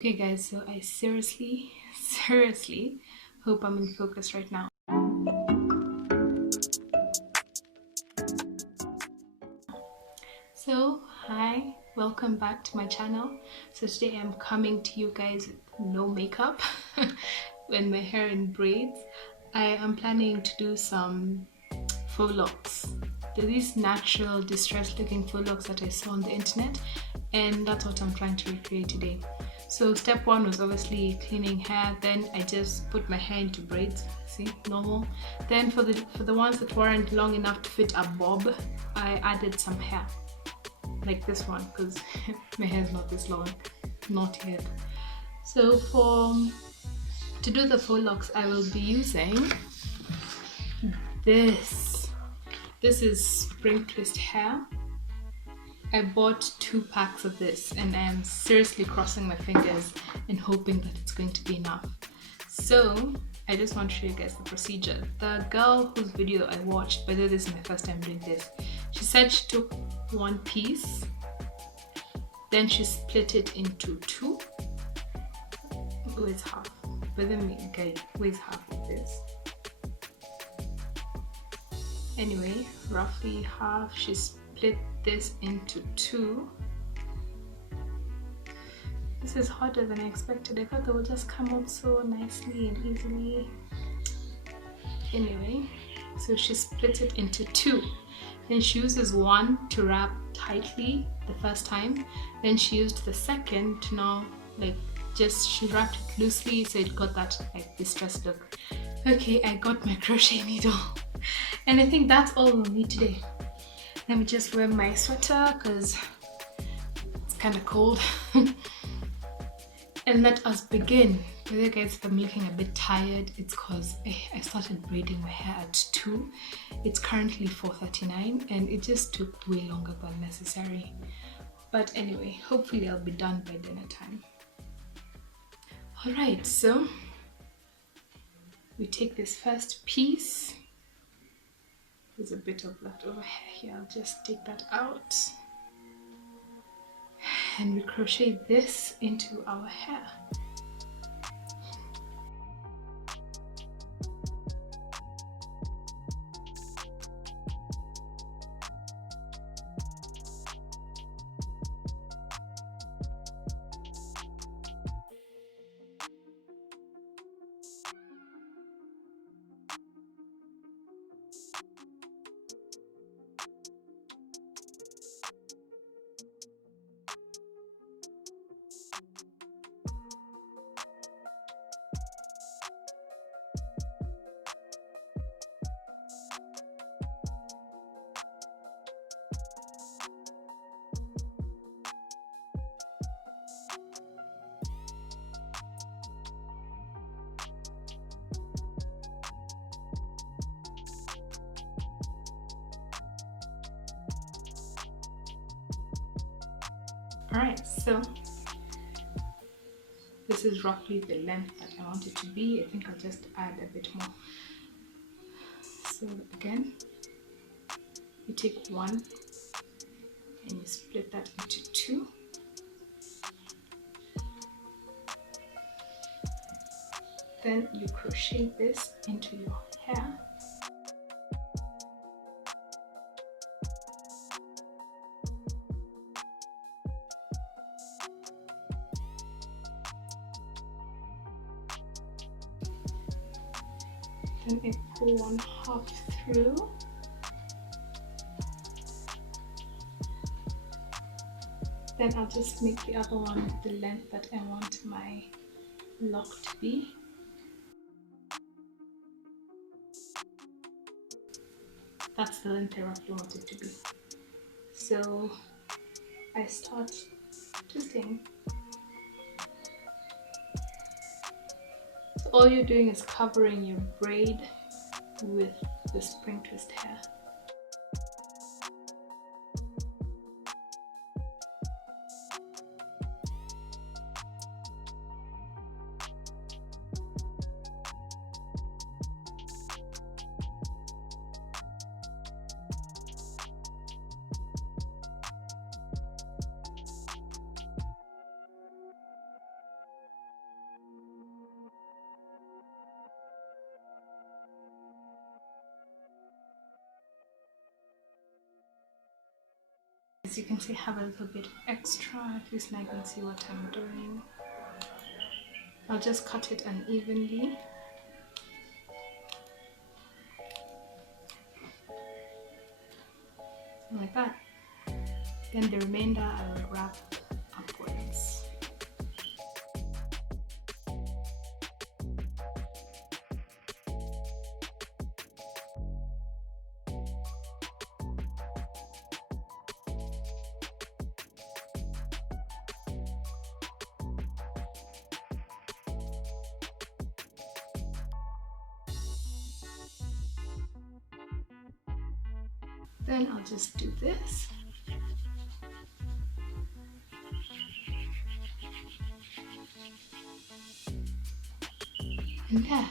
Okay, guys, so I seriously, seriously hope I'm in focus right now. So, hi, welcome back to my channel. So, today I'm coming to you guys with no makeup with my hair in braids. I am planning to do some faux locks. They're these natural, distressed looking faux locks that I saw on the internet, and that's what I'm trying to recreate today. So step one was obviously cleaning hair. Then I just put my hair into braids. See, normal. Then for the ones that weren't long enough to fit a bob, I added some hair, like this one, because my hair is not this long, not yet. So to do the faux locks, I will be using this. This is spring twist hair. I bought 2 packs of this and I'm seriously crossing my fingers and hoping that it's going to be enough. So I just want to show you guys the procedure. The girl whose video I watched, by the way, this is my first time doing this, she said she took one piece, then she split it into two. Weighs half, but then okay, weighs half of this. Anyway, roughly half. She split this into two. This is harder than I expected. I thought they would just come out so nicely and easily. Anyway, so she split it into two. Then she uses one to wrap tightly the first time. Then she used the second to now she wrapped it loosely so it got that distressed look. Okay, I got my crochet needle. And I think that's all we'll need today. Let me just wear my sweater because it's kind of cold. And let us begin. By the way, guys, if I'm looking a bit tired, it's because I started braiding my hair at 2. It's currently 4:39 and it just took way longer than necessary. But anyway, hopefully I'll be done by dinner time. Alright, so we take this first piece. There's a bit of leftover hair here. I'll just take that out. And we crochet this into our hair. Alright, so this is roughly the length that I want it to be. I think I'll just add a bit more. So again, you take one and you split that into two. Then you crochet this into your hair. Then I pull one half through. Then I'll just make the other one the length that I want my lock to be. That's the length I roughly want it to be. So I start twisting. So all you're doing is covering your braid with the spring twist hair. As you can see, I have a little bit extra, at least now I can see what I'm doing. I'll just cut it unevenly. Like that. Then the remainder I will wrap upwards. Then I'll just do this. And there.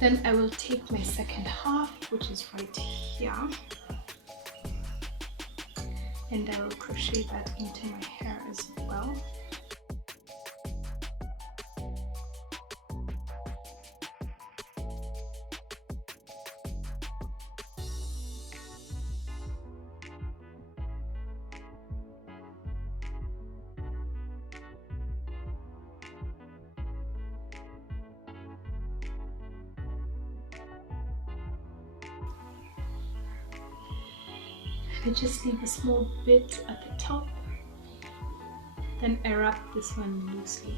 Then I will take my second half, which is right here, and I will crochet that into my hair as well. I just leave a small bit at the top, then I wrap this one loosely.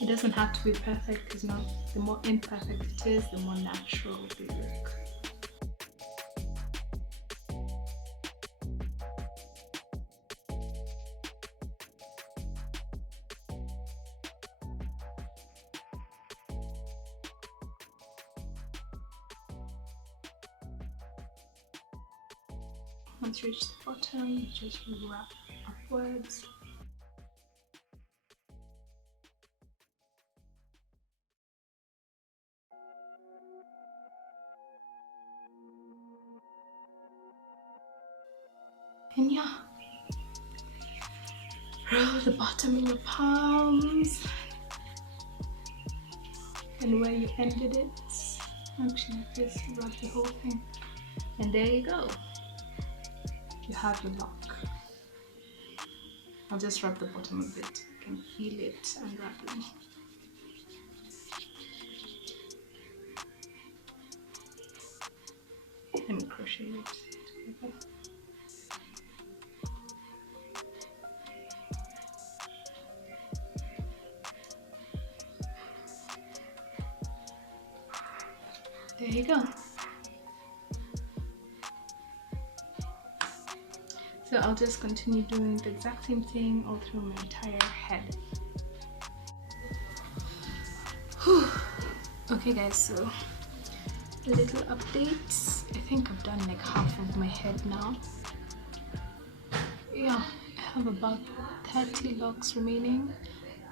It doesn't have to be perfect, because the more imperfect it is, the more natural they look. Once you reach the bottom, just wrap upwards. And yeah, roll the bottom in your palms, and where you ended it, actually just rub the whole thing, and there you go. You have your lock. I'll just rub the bottom a bit. You can feel it unraveling. And crochet it together. There you go. So I'll just continue doing the exact same thing all through my entire head. Whew. Okay guys, so a little updates. I think I've done like half of my head now. Yeah, I have about 30 locks remaining.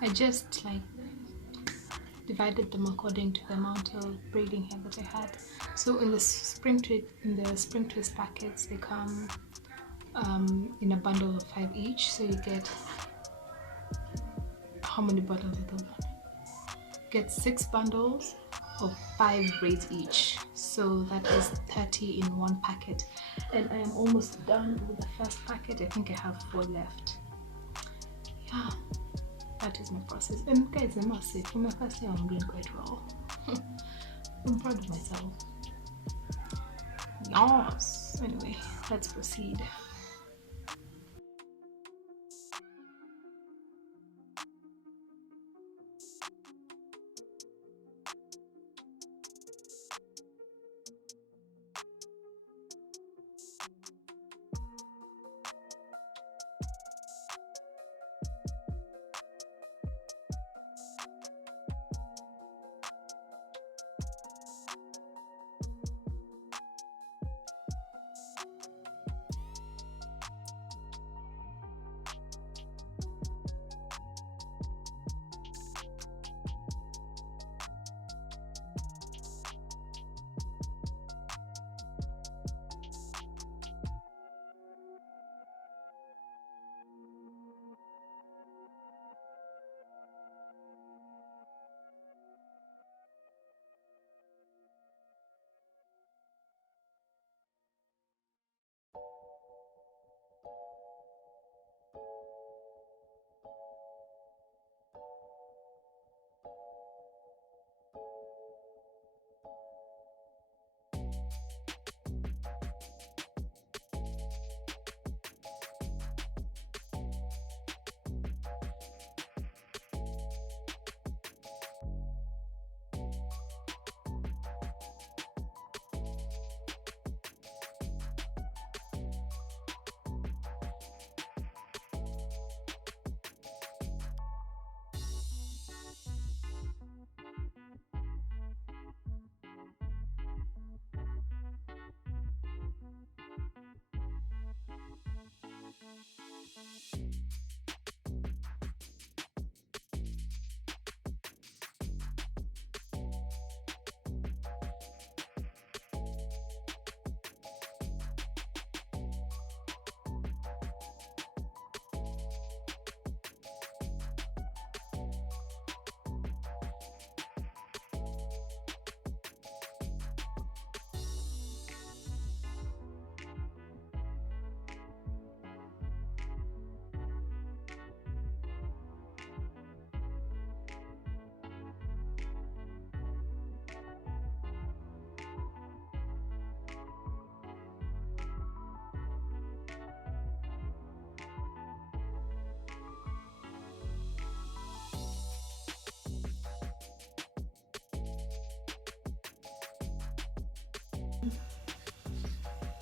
I just like divided them according to the amount of braiding hair that I had. So in the spring twist packets, they come in a bundle of 5 each. So you get, how many bundles is that? Get 6 bundles of 5 braids each. So that is 30 in one packet. And I am almost done with the first packet. I think I have 4 left. Yeah, that is my process. And guys, I must say, for my first year, I'm doing quite well. I'm proud of myself. Yes. Anyway, let's proceed.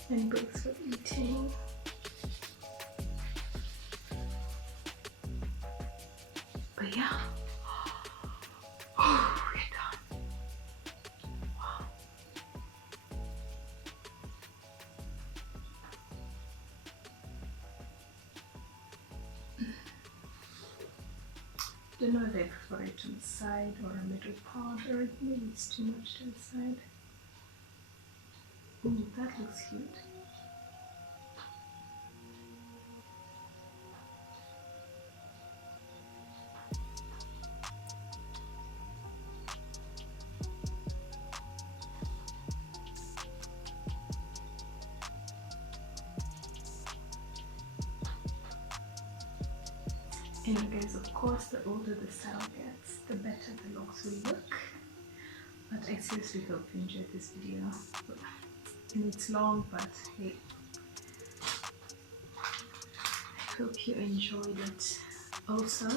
and books for eating. But yeah, we're done. Wow. Don't know if I prefer it on the side or a middle part, or maybe it's too much to the side. Ooh, that looks cute. And guys, of course, the older the style gets, the better the locks will look. But I seriously hope you enjoyed this video. And it's long, but hey, I hope you enjoyed it. Also,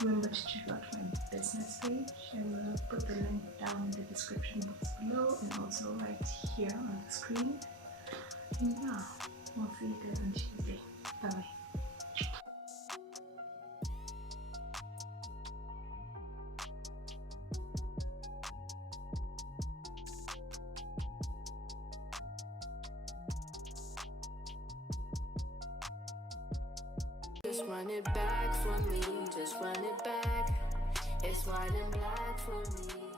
remember to check out my business page. I will put the link down in the description box below and also right here on the screen. And yeah, we'll see you guys on Tuesday. Bye bye. Just run it back for me, just run it back. It's white and black for me.